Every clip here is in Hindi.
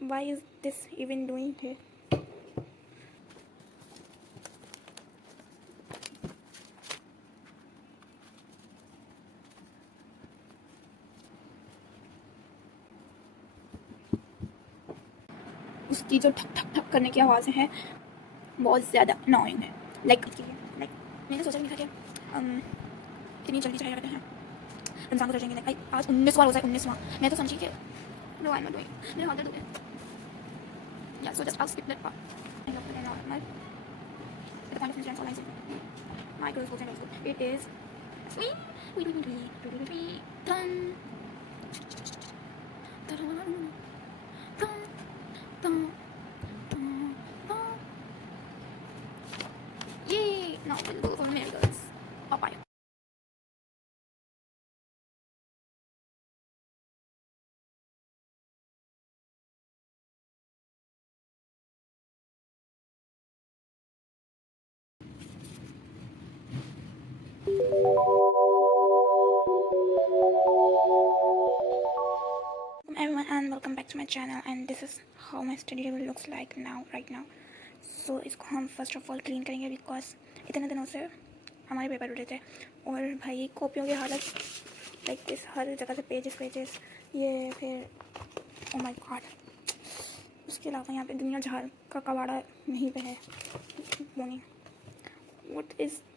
why is this even doing here? उसकी जो ठक ठक ठक करने की आवाज़ें हैं बहुत ज़्यादा अनोइंग है। लाइक मैंने सोचा नहीं था कि इतनी जल्दी चढ़ाई करते हैं रमज़ान गुजर जाएंगे। लाइक आज 19वां रोज़ा है, 19वां। मैं तो समझी कि no I am not doing, मेरे हाथ दर्द हो गए। Yeah so just I skip that part and look at normal at the point of insurance all I said my girls goes it is done yay now we'll go for male girls Popeye. Welcome everyone and welcome back to my channel, and this is how my study table looks like right now. So इसको हम फर्स्ट ऑफ ऑल क्लीन करेंगे बिकॉज इतने दिनों से हमारे पेपर उड़े थे और भाई कॉपियों की हालत लाइक दिस, हर जगह से पेजेस ये फिर ओ माय गॉड। उसके अलावा यहाँ पे दुनिया झाड़ का कबाड़ा नहीं पे है बोनी।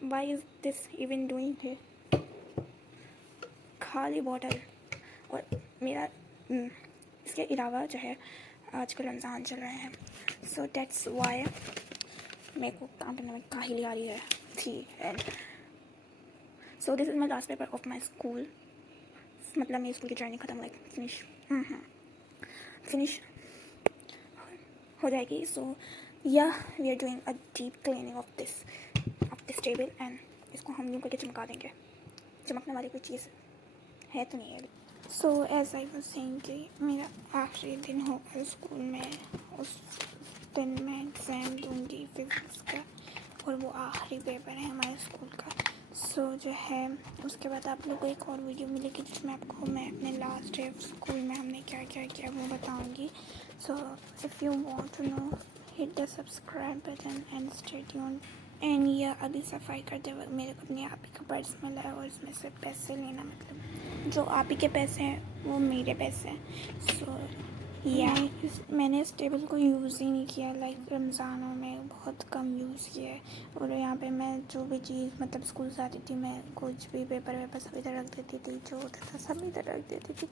Why is this even doing है? खाली बॉटल। और मेरा इसके अलावा जो है आजकल रमज़ान चल रहे हैं, सो दैट्स वाई मेरे को काम करने में काहिली आ रही है थी। And so this is my last paper of my school. मतलब मेरी स्कूल की जर्नी ख़त्म, लाइक फिनिश हो जाएगी। So yeah we are doing a deep cleaning of this table and इसको हम यूँ करके चमका देंगे। चमकने वाली कोई चीज़ है तो नहीं है। So as I was saying कि मेरा आखिरी दिन होगा स्कूल में, उस दिन मैं एग्ज़ाम दूँगी फिज़िक्स का और वो आखिरी पेपर है हमारे स्कूल का। सो जो है उसके बाद आप लोगों को एक और वीडियो मिलेगी जिसमें आपको मैं अपने लास्ट डे ऑफ स्कूल में हमने क्या क्या किया वो बताऊँगी। So if you want to know hit the subscribe button and stay tuned. And yeah अभी सफाई करते वक्त मेरे को अपने आप ही का पर्स मिला है और इसमें से पैसे लेना, मतलब जो आप ही के पैसे हैं वो मेरे पैसे हैं। सो या मैंने इस टेबल को यूज़ ही नहीं किया, लाइक रमज़ानों में बहुत कम यूज़ किया है। और यहाँ पे मैं जो भी चीज़ मतलब स्कूल से आती थी मैं कुछ भी पेपर सब इधर रख देती थी, जो होता था सब इधर रख देती थी।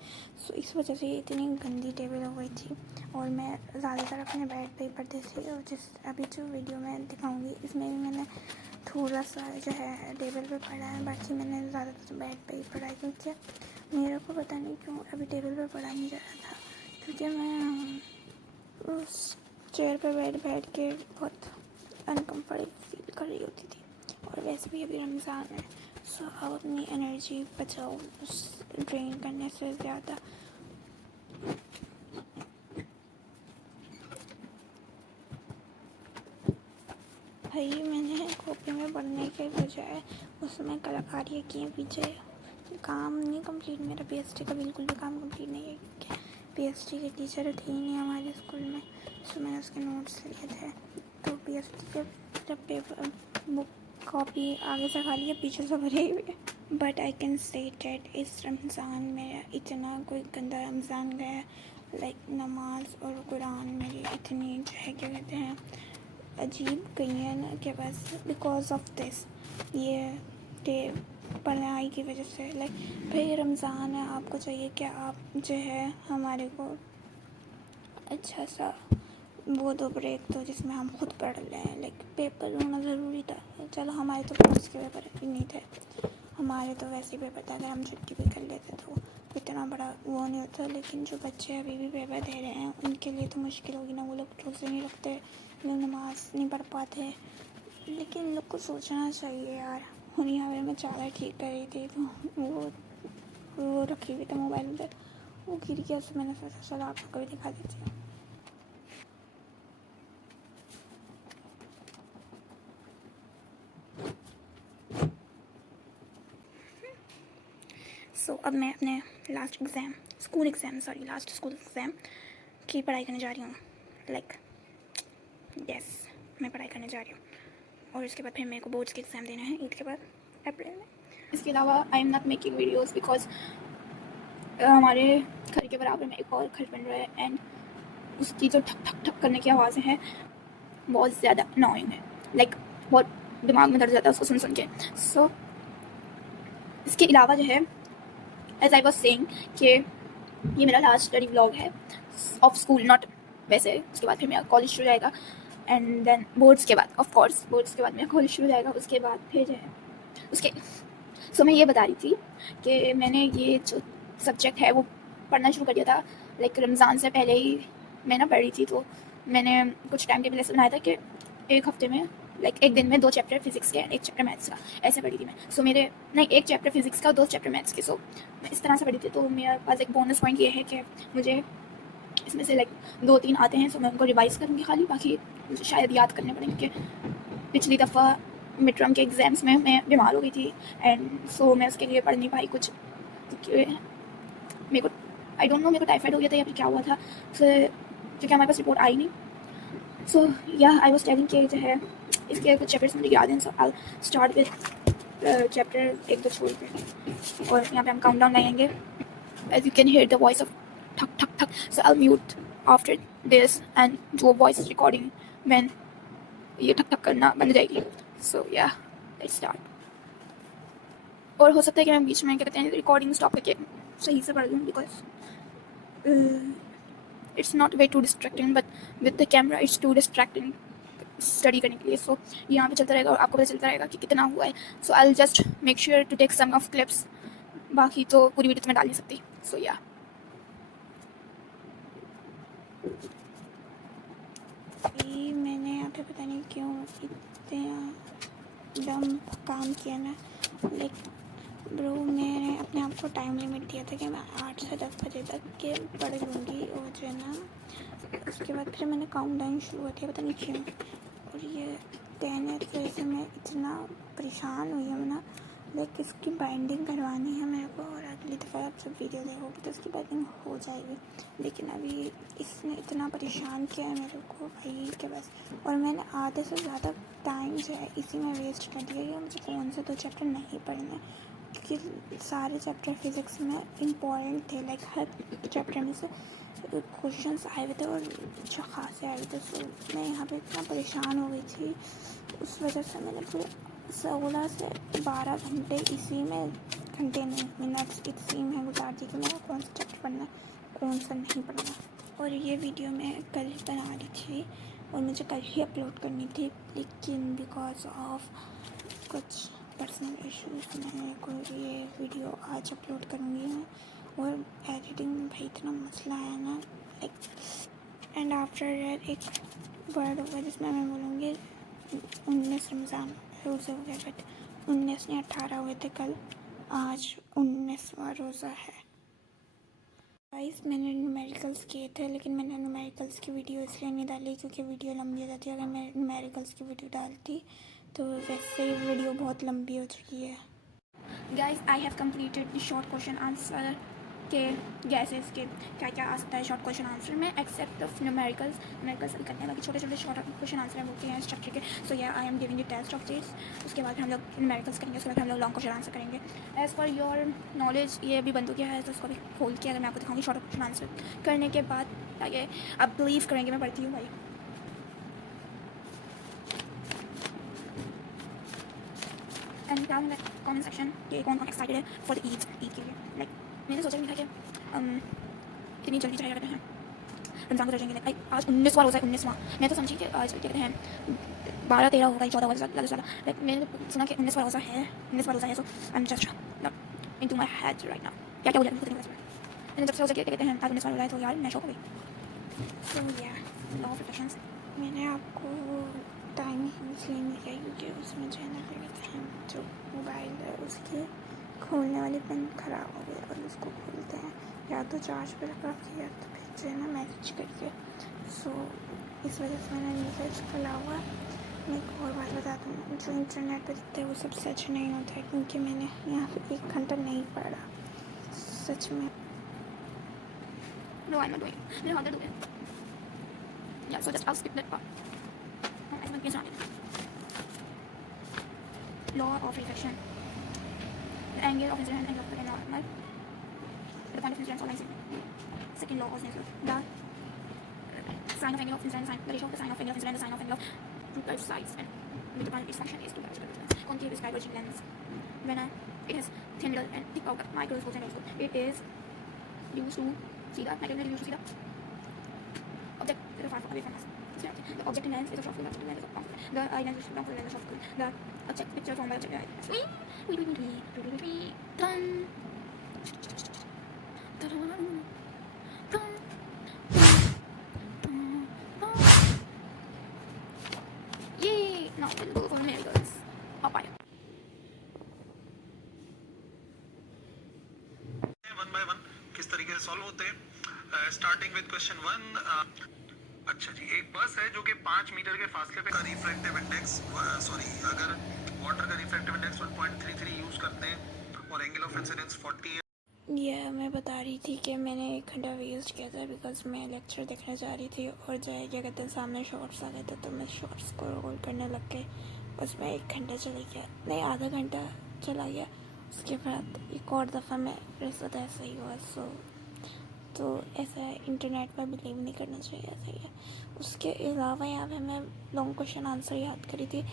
सो इस वजह से इतनी गंदी टेबल हो गई थी और मैं ज़्यादातर अपने बेड पे ही पढ़ती थी। और जिस अभी जो वीडियो मैं दिखाऊँगी इसमें भी मैंने थोड़ा सा जो है टेबल पे पढ़ा है, बाकी मैंने ज़्यादातर बेड पे ही पढ़ा है क्योंकि मेरे को पता नहीं क्यों अभी टेबल पे पढ़ा नहीं जा रहा था, क्योंकि मैं उस चेयर पे बैठ के बहुत अनकम्फर्टेबल फील कर रही होती थी। और वैसे भी अभी रमज़ान है, सो आप अपनी एनर्जी बचाओ उस ड्रेन करने से ज़्यादा। भाई मैंने कॉपी में पढ़ने के बजाय उसमें कलाकारियाँ की हैं पीछे। काम नहीं कंप्लीट, मेरा पीएचडी का बिल्कुल भी काम कंप्लीट नहीं है क्योंकि पीएचडी के टीचर थे ही नहीं हमारे स्कूल में। सो मैंने उसके नोट्स लिए थे, तो पीएचडी के जब पेपर बुक कॉपी आगे से खाली है पीछे से भरे हुए। But I can say that इस रमज़ान मेरा इतना कोई गंदा रमज़ान गया, लाइक नमाज और कुरान मेरी इतनी जो है क्या कहते हैं अजीब गई है ना कि बस बिकॉज ऑफ दिस ये पढ़ाई की वजह से। लाइक भाई रमज़ान है, आपको चाहिए कि आप जो है हमारे को अच्छा सा वो दो ब्रेक दो जिसमें हम खुद पढ़ लें। लाइक पेपर होना ज़रूरी था, चलो हमारे तो कोर्स के पेपर भी नहीं थे, हमारे तो वैसे ही पेपर था, अगर हम छुट्टी भी कर लेते तो इतना बड़ा वो नहीं होता। लेकिन जो बच्चे अभी भी पेपर दे रहे हैं उनके लिए तो मुश्किल होगी ना, वो लोग रोज़े नहीं रखते, लोग नमाज नहीं पढ़ पाते। लेकिन इन लोग को सोचना चाहिए यार। और यहाँ पर मैं चादर ठीक कर रही थी तो वो रखी हुई था मोबाइल में, वो गिर गया, उससे मैंने सोचा चलो आप लोग को भी दिखा देती हूँ। सो अब मैं अपने लास्ट स्कूल एग्ज़ाम कि पढ़ाई करने जा रही हूँ, लाइक यस मैं पढ़ाई करने जा रही हूँ। और इसके बाद फिर मेरे को बोर्ड्स के एग्ज़ाम देना है ईद के बाद अप्रैल में। इसके अलावा आई am not making videos because हमारे घर के बराबर में एक और घर बन रहा है एंड उसकी जो ठक ठक ठक करने की आवाज़ें हैं बहुत ज़्यादा अनोइंग है, लाइक बहुत दिमाग में दर्द जाता है उसको सुन सुन के। सो इसके अलावा जो है एज आई वॉज सेइंग कि ये मेरा लास्ट स्टडी व्लॉग है ऑफ स्कूल, नॉट वैसे। उसके बाद फिर मेरा कॉलेज शुरू हो जाएगा एंड देन बोर्ड्स के बाद, ऑफ कोर्स बोर्ड्स के बाद मेरा कॉलेज शुरू हो जाएगा। उसके बाद फिर जो है उसके सो मैं ये बता रही थी कि मैंने ये जो सब्जेक्ट है वो पढ़ना शुरू कर दिया था लाइक रमज़ान से पहले ही मैं ना पढ़ रही थी। तो मैंने कुछ टाइम टेबल ऐसे बनाया था कि एक हफ्ते में लाइक एक दिन में 2 चैप्टर फिजिक्स के एंड 1 चैप्टर मैथ्स का, ऐसे पढ़ी थी मैं। सो मेरे नहीं 1 चैप्टर फिजिक्स का और 2 चैप्टर मैथ्स के। सो मैं इस तरह से पढ़ी थी। तो मेरे पास एक बोनस पॉइंट ये है कि मुझे इसमें से लाइक 2-3 आते हैं, सो मैं उनको रिवाइज़ करूँगी खाली, बाकी मुझे शायद याद करने पड़ेंगे। पिछली दफ़ा मिड टर्म के एग्ज़ाम्स में मैं बीमार हो गई थी एंड सो मैं उसके लिए पढ़ नहीं पाई कुछ, क्योंकि मेरे को आई डोंट नो मेरे को टाइफाइड हो गया था या फिर क्या हुआ था, क्योंकि हमारे पास रिपोर्ट आई नहीं। सो या आई वॉज टेलिंग कि जो है इसके कुछ चैप्टर्स मुझे याद हैं। So I start with chapter 1-2 छोड़ के, और यहाँ पे हम काउंट डाउन लगाएंगे। As you can hear the voice of ठक ठक ठक, so I mute after this and जो वॉइस रिकॉर्डिंग व्हेन ये ठक ठक करना बंद जाएगी। सो या लेट्स स्टार्ट। और हो सकता है कि मैं बीच में क्या कहते हैं रिकॉर्डिंग स्टॉप करके सही से पढ़ लूँ, because it's not way too distracting but with the camera it's too distracting study करने के लिए। सो यहाँ पे चलता रहेगा और आपको पता चलता रहेगा कि कितना हुआ है। So I will just make sure to take some of clips, बाकी तो पूरी वीडियो तो मैं डाल नहीं सकती। सो या मैंने यहाँ पे पता नहीं क्यों इतना दम काम किया ना, लाइक ब्रो मैंने अपने आप को टाइम लिमिट दिया था कि मैं 8 से 10 बजे तक के पढ़ लूँगी, और जो है ना उसके बाद फिर मैंने काउंट डाउन शुरू कर दिया, पता नहीं क्यों। और ये 10 है तो ऐसे मैं इतना परेशान हुई हूँ ना, लाइक इसकी बाइंडिंग करवानी है मेरे को, और अगली दफ़ा आप जब वीडियो देखोगे तो इसकी बाइंडिंग हो जाएगी। लेकिन अभी इसने इतना परेशान किया है मेरे को भाई के बस, और मैंने आधे से ज़्यादा टाइम जो है इसी में वेस्ट कर दिया कि मुझे कौन से 2 चैप्टर नहीं पढ़ने, क्योंकि सारे चैप्टर फिज़िक्स में इम्पॉर्टेंट थे। लाइक हर चैप्टर में से क्वेश्चंस आए हुए थे और अच्छा खासे आए हुए थे। सो मैं यहाँ पे इतना परेशान हो गई थी, उस वजह से मैंने पूरे 16 से 12 घंटे इसी में, घंटे नहीं मिनट्स इसी में गुजार दी कि मेरा कौन सा चैप्टर पढ़ना है कौन सा नहीं पढ़ना। और ये वीडियो मैं कल बना रही थी और मुझे कल ही अपलोड करनी थी, लेकिन बिकॉज ऑफ कुछ पर्सनल इश्यूज़ मैं को ये वीडियो आज अपलोड करूँगी मैं। और एडिटिंग में भाई इतना मसला है ना, लाइक एंड आफ्टर दैट एक वर्ड होगा जिसमें मैं बोलूँगी 19 रमज़ान रोज़े हो गए, बट 19 नहीं 18 हुए थे कल, आज 19वां रोज़ा है। गाइस मैंने न्यूमेरिकल्स किए थे, लेकिन मैंने न्यूमेरिकल्स की वीडियो इसलिए नहीं डाली क्योंकि वीडियो लंबी हो जाती है। अगर मैं न्यूमेरिकल्स की वीडियो डालती तो वैसे ही वीडियो बहुत लंबी हो चुकी है। Guys I have completed the short question answer के गैसेस के क्या क्या आ सकता है शॉर्ट क्वेश्चन आंसर में, एक्सेप्ट ऑफ न्यूमेरिकल्स अभी करने वाले छोटे छोटे शॉर्ट क्वेश्चन आंसर होते हैं स्ट्रक्चर के। So yeah I am giving the test of this. उसके बाद हम लोग न्यूमेरिकल्स करेंगे, उसके बाद हम लोग लॉन्ग क्वेश्चन आंसर करेंगे। एज़ फॉर योर नॉलेज ये अभी बंद हो गया है, तो उसको भी खोल के अगर मैं आपको दिखाऊंगी शॉर्ट क्वेश्चन आंसर करने के बाद, ताकि आप बिलीव करेंगे मैं पढ़ती हूँ भाई। एंड क्या है कमेंट सेक्शन कि कौन कौन एक्साइटेड है फॉर द ईद के लिए। लाइक मैंने सोचा नहीं था कि इतनी जल्दी चले जाते हैं रमज़ान को जाएंगे। लाइक आज 19वां रोज़ा है, 19वां। मैं तो समझी कि आज क्या कहते हैं 12-13 होगा, 14 होगा ज़्यादा से ज़्यादा। लाइक मैंने सुना कि 19वां रोज़ा है, 19वां रोज़ा है। So I am just not into my head right now क्या क्या हो जाएगा मैंने जब से सोचा क्या कहते हैं आज 19वां रोज़ा है, तो यार मैं शौक हो गई। सो या लॉ ऑफ अट्रैक्शन मैंने आपको टाइम इसलिए नहीं किया क्योंकि उसमें जो है ना क्या कहते हैं जो मोबाइल है उसकी खोलने वाली पिन ख़राब हो गई, और उसको खोलते हैं या तो चार्ज पर रखा या तो फिर जो है ना मैसेज करके। सो इस वजह से मैंने रिसर्च खोला हुआ। मैं एक और बात बताता हूँ, जो इंटरनेट पर दिखता है वो सब सच नहीं होता है, क्योंकि मैंने यहाँ पे 1 घंटा नहीं पढ़ा सच में। No I am not doing, मेरे हाथ दर्द हो गया। Yeah, so just I'll skip that part. ऐसे बन के जाने दें. Law of reflection. The angle of incidence and angle of the normal. The point of incidence or line segment. Second law of Newton. The sine of angle of incidence, the ratio of the sine of angle of incidence, the sine of angle of two curved sides, and with the point its function is two curves. Concave is diverging lens. When it has thin middle and thick outer, microscope and telescope, it is used to see the microscope used to see the object far away from us. The objective lens is a short film, the lens is a long film. The eye lens is long film, lens is short film. The object picture formed by object eye. Done. Yay! Now we'll go for miracles. Papaya. One by one किस तरीके से सॉल्व होते हैं. Starting with question 1. अच्छा जी, एक बस है जो कि 5 मीटर के फासले पे का रिफ्रैक्टिव इंडेक्स अगर वाटर का रिफ्रैक्टिव इंडेक्स 1.33 यूज करते हैं और एंगल ऑफ इंसिडेंस 40 है. मैं बता रही थी कि मैंने 1 घंटा वेस्ट किया था बिकॉज मैं लेक्चर देखने जा रही थी और जो है क्या कहते हैं सामने शॉर्ट्स आ गए थे तो मैं शॉर्ट्स को रोल करने लग गई. बस मैं 1 घंटा चला गया, नहीं आधा घंटा चला गया. उसके बाद एक और दफ़ा मैं मेरे साथ ऐसा ही हुआ. तो ऐसा है, इंटरनेट पर बिलीव नहीं करना चाहिए, ऐसा ही है. उसके अलावा यहाँ पे मैं लॉन्ग क्वेश्चन आंसर याद करी थी.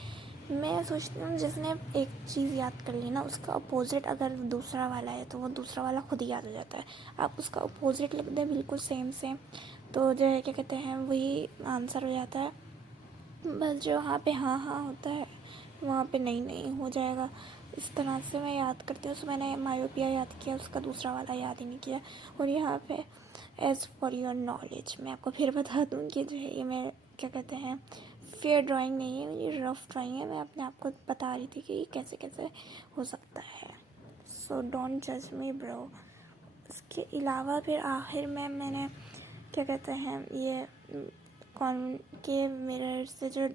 मैं सोचती हूँ जिसने एक चीज़ याद कर ली ना उसका अपोजिट अगर दूसरा वाला है तो वो दूसरा वाला खुद ही याद हो जाता है. आप उसका अपोजिट लिख दें बिल्कुल सेम तो जो है क्या कहते हैं वही आंसर हो जाता है. बस जो वहाँ पे हाँ होता है वहाँ पे नहीं हो जाएगा. इस तरह से मैं याद करती हूँ. उसमें मैंने मायोपिया याद किया, उसका दूसरा वाला याद ही नहीं किया. और यहाँ पे एज़ फॉर योर नॉलेज मैं आपको फिर बता दूँ कि जो है ये मैं क्या कहते हैं फेयर ड्राइंग नहीं है, ये रफ़ ड्राइंग है. मैं अपने आप को बता रही थी कि ये कैसे हो सकता है. सो डोंट जज मी ब्रो. उसके अलावा फिर आखिर में मैंने क्या कहते हैं ये कॉनकेव मिरर से जो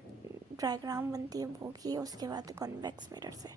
डायग्राम बनती है वो की, उसके बाद कॉन्वेक्स मिरर से.